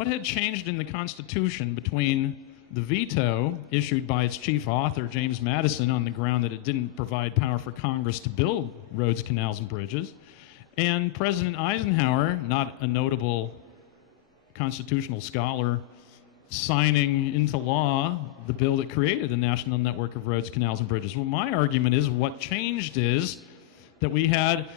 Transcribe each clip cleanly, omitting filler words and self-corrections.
What had changed in the Constitution between the veto issued by its chief author, James Madison, on the ground that it didn't provide power for Congress to build roads, canals, and bridges, and President Eisenhower, not a notable constitutional scholar, signing into law the bill that created the National Network of Roads, Canals, and Bridges? Well, my argument is what changed is that we had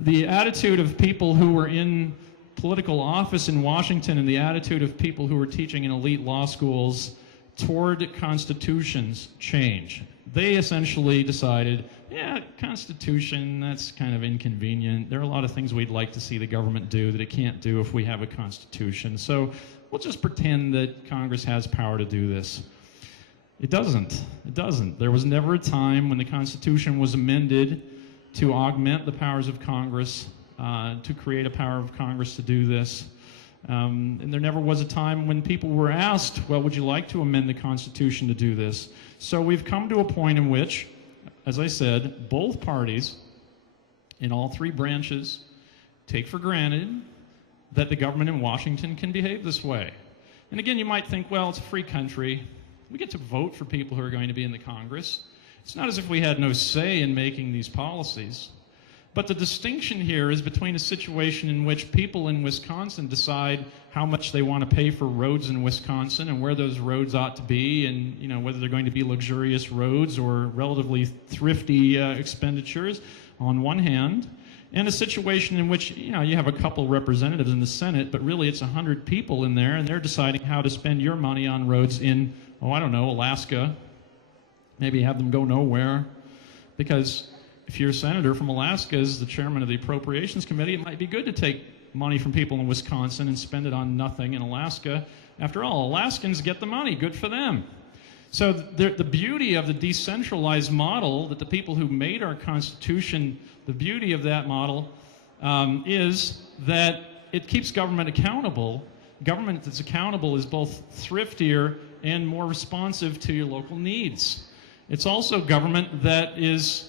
the attitude of people who were in political office in Washington and the attitude of people who were teaching in elite law schools toward constitutions change. They essentially decided, yeah, Constitution, that's kind of inconvenient. There are a lot of things we'd like to see the government do that it can't do if we have a Constitution. So we'll just pretend that Congress has power to do this. It doesn't. It doesn't. There was never a time when the Constitution was amended to augment the powers of Congress, to create a power of Congress to do this. And there never was a time when people were asked, well, would you like to amend the Constitution to do this? So we've come to a point in which, as I said, both parties in all three branches take for granted that the government in Washington can behave this way. And again, you might think, well, it's a free country. We get to vote for people who are going to be in the Congress. It's not as if we had no say in making these policies. But the distinction here is between a situation in which people in Wisconsin decide how much they want to pay for roads in Wisconsin and where those roads ought to be, and whether they're going to be luxurious roads or relatively thrifty expenditures on one hand, and a situation in which you have a couple representatives in the Senate, but really it's 100 people in there, and they're deciding how to spend your money on roads in, I don't know, Alaska. Maybe have them go nowhere, because if you're a senator from Alaska as the chairman of the Appropriations Committee, it might be good to take money from people in Wisconsin and spend it on nothing in Alaska. After all, Alaskans get the money. Good for them. So the beauty of the decentralized model that the people who made our Constitution, the beauty of that model is that it keeps government accountable. Government that's accountable is both thriftier and more responsive to your local needs. It's also government that is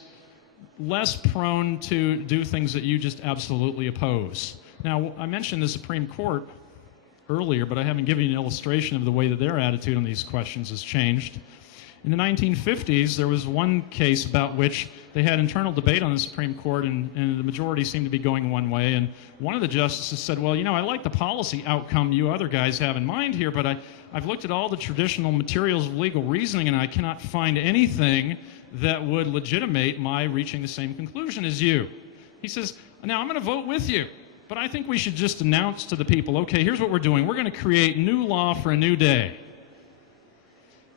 less prone to do things that you just absolutely oppose. Now, I mentioned the Supreme Court earlier, but I haven't given you an illustration of the way that their attitude on these questions has changed. In the 1950s, there was one case about which they had internal debate on the Supreme Court, and the majority seemed to be going one way, and one of the justices said, well, I like the policy outcome you other guys have in mind here, but I've looked at all the traditional materials of legal reasoning, and I cannot find anything that would legitimate my reaching the same conclusion as you. He says, now I'm going to vote with you, but I think we should just announce to the people, okay, here's what we're doing. We're going to create new law for a new day.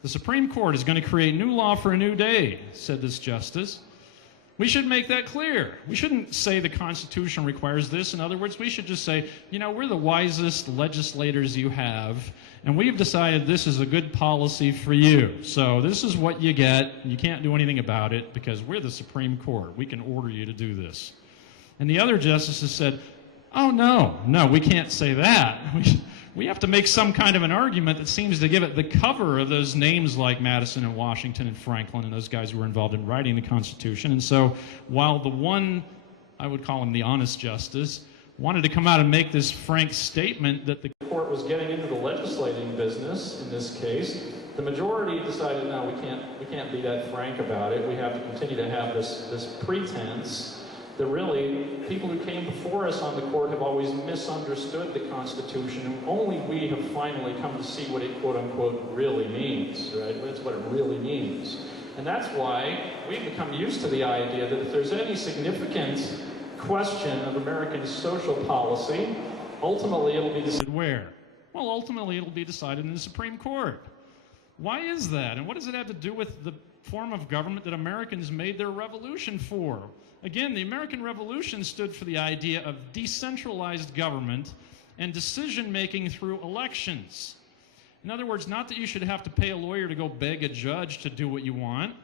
The Supreme Court is going to create new law for a new day, said this justice. We should make that clear. We shouldn't say the Constitution requires this. In other words, we should just say, we're the wisest legislators you have, and we've decided this is a good policy for you. So this is what you get. You can't do anything about it because we're the Supreme Court. We can order you to do this. And the other justices said, oh, no, we can't say that. We have to make some kind of an argument that seems to give it the cover of those names like Madison and Washington and Franklin and those guys who were involved in writing the Constitution. And so while the one, I would call him the honest justice, wanted to come out and make this frank statement that the court was getting into the legislating business in this case, the majority decided, no, we can't be that frank about it. We have to continue to have this pretense that really people who came before us on the court have always misunderstood the Constitution, and only we have finally come to see what it quote-unquote really means, right? That's what it really means. And that's why we've become used to the idea that if there's any significant question of American social policy, ultimately it'll be decided where? Well, ultimately it'll be decided in the Supreme Court. Why is that? And what does it have to do with the form of government that Americans made their revolution for? Again, the American Revolution stood for the idea of decentralized government and decision-making through elections. In other words, not that you should have to pay a lawyer to go beg a judge to do what you want,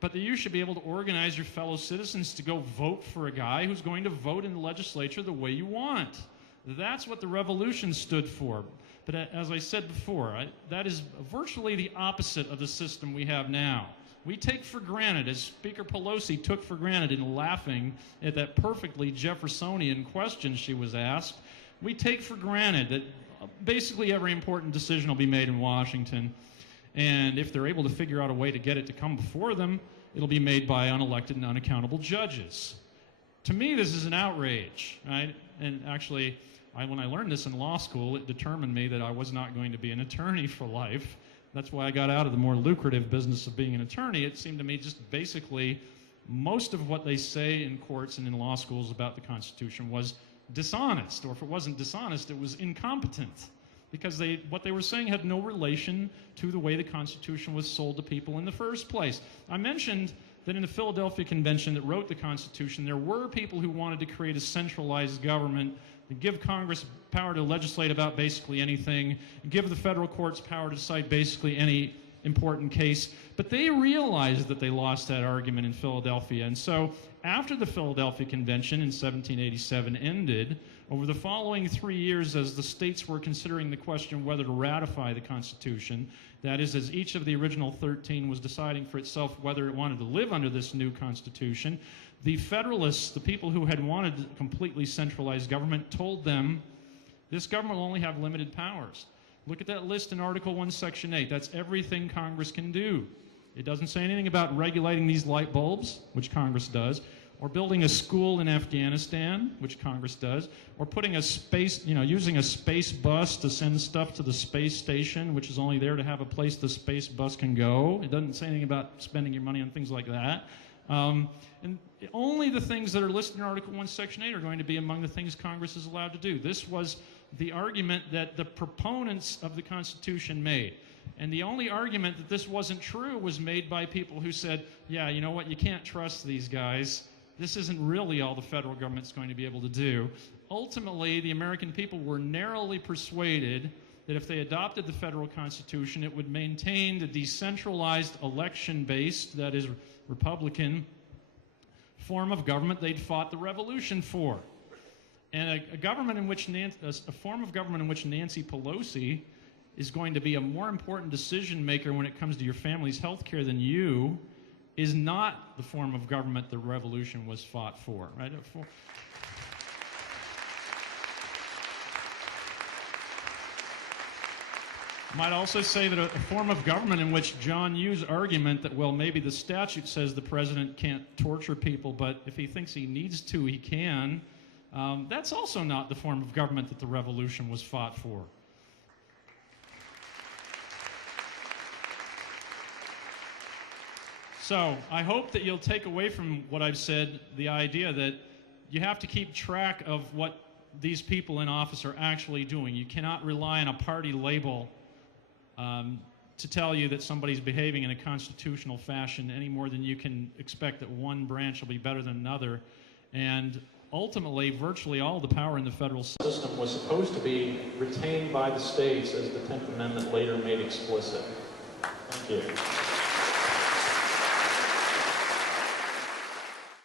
but that you should be able to organize your fellow citizens to go vote for a guy who's going to vote in the legislature the way you want. That's what the revolution stood for. But as I said before, that is virtually the opposite of the system we have now. We take for granted, as Speaker Pelosi took for granted in laughing at that perfectly Jeffersonian question she was asked, we take for granted that basically every important decision will be made in Washington. And if they're able to figure out a way to get it to come before them, it'll be made by unelected and unaccountable judges. To me, this is an outrage, right? And actually, when I learned this in law school, it determined me that I was not going to be an attorney for life. That's why I got out of the more lucrative business of being an attorney. It seemed to me just basically most of what they say in courts and in law schools about the Constitution was dishonest, or if it wasn't dishonest, it was incompetent, because what they were saying had no relation to the way the Constitution was sold to people in the first place. I mentioned that in the Philadelphia Convention that wrote the Constitution, there were people who wanted to create a centralized government, and give Congress power to legislate about basically anything, and give the federal courts power to decide basically any important case. But they realized that they lost that argument in Philadelphia. And so after the Philadelphia Convention in 1787 ended, over the following 3 years, as the states were considering the question whether to ratify the Constitution, that is, as each of the original 13 was deciding for itself whether it wanted to live under this new Constitution, the Federalists, the people who had wanted completely centralized government, told them this government will only have limited powers. Look at that list in Article 1, Section 8. That's everything Congress can do. It doesn't say anything about regulating these light bulbs, which Congress does, or building a school in Afghanistan, which Congress does, or putting a space, using a space bus to send stuff to the space station, which is only there to have a place the space bus can go. It doesn't say anything about spending your money on things like that. And only the things that are listed in Article 1, Section 8 are going to be among the things Congress is allowed to do. This was the argument that the proponents of the Constitution made. And the only argument that this wasn't true was made by people who said, yeah, you know what, you can't trust these guys. This isn't really all the federal government's going to be able to do. Ultimately, the American people were narrowly persuaded that if they adopted the federal Constitution, it would maintain the decentralized election-based, that is, Republican form of government they'd fought the revolution for. And a form of government in which Nancy Pelosi is going to be a more important decision maker when it comes to your family's health care than you is not the form of government the revolution was fought for, right? Might also say that a form of government in which John Yu's argument that, well, maybe the statute says the president can't torture people, but if he thinks he needs to, he can, that's also not the form of government that the revolution was fought for. So I hope that you'll take away from what I've said the idea that you have to keep track of what these people in office are actually doing. You cannot rely on a party label to tell you that somebody's behaving in a constitutional fashion any more than you can expect that one branch will be better than another. And ultimately, virtually all the power in the federal system was supposed to be retained by the states, as the 10th Amendment later made explicit. Thank you.